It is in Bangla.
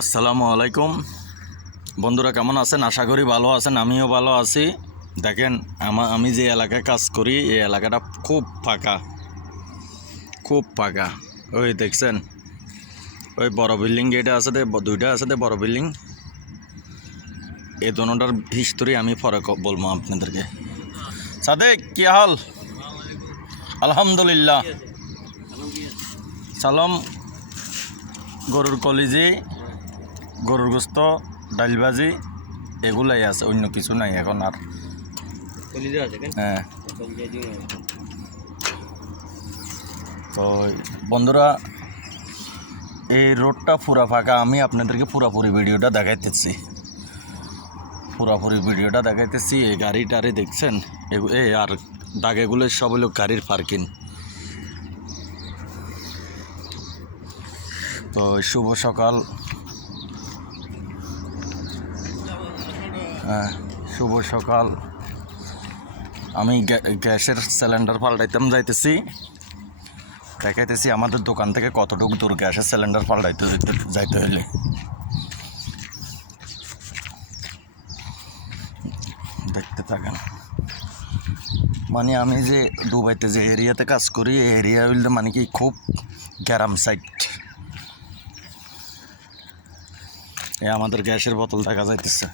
আসসালামু আলাইকুম বন্ধুরা, কেমন আছেন? আশা করি ভালো আছেন। আমিও ভালো আছি। দেখেন, আমি যে এলাকায় কাজ করি এই এলাকাটা খুব ফাঁকা, খুব ফাঁকা। ওই দেখছেন, ওই বড় বিল্ডিং যেটা আছে, দুইটা আছে বড় বিল্ডিং, এই দোনোটার হিস্টোরি আমি পরে বলবো আপনাদেরকে। সাদেক, কি হাল? আলহামদুলিল্লাহ। সালাম। গরুর কলিজি, গরুর গোস্ত, ডাইলবাজি এগুলাই আছে, অন্য কিছু নাই এখন আর। হ্যাঁ, তো বন্ধুরা, এই রোডটা পুরা ফাঁকা। আমি আপনাদেরকে পুরাপুরি ভিডিওটা দেখাইতেছি, এই গাড়ি টাড়ি দেখছেন, এই আর দাগেগুলো সব হলো গাড়ির পার্কিং। তো শুভ সকাল, শুভ সকাল। আমি গ্যাসের সিলিন্ডার পাল্টাইতাম যাইতেছি, দেখাইতেছি আমাদের দোকান থেকে কতটুকু দূর গ্যাসের সিলিন্ডার পাল্টাইতে যাইতে হইলে। দেখতে থাকেন। মানে আমি যে দুবাইতে যে এরিয়াতে কাজ করি, এই এরিয়া হইলে মানে কি খুব গ্যারাম সাইড। আমাদের গ্যাসের বোতল দেখা যাইতেছে।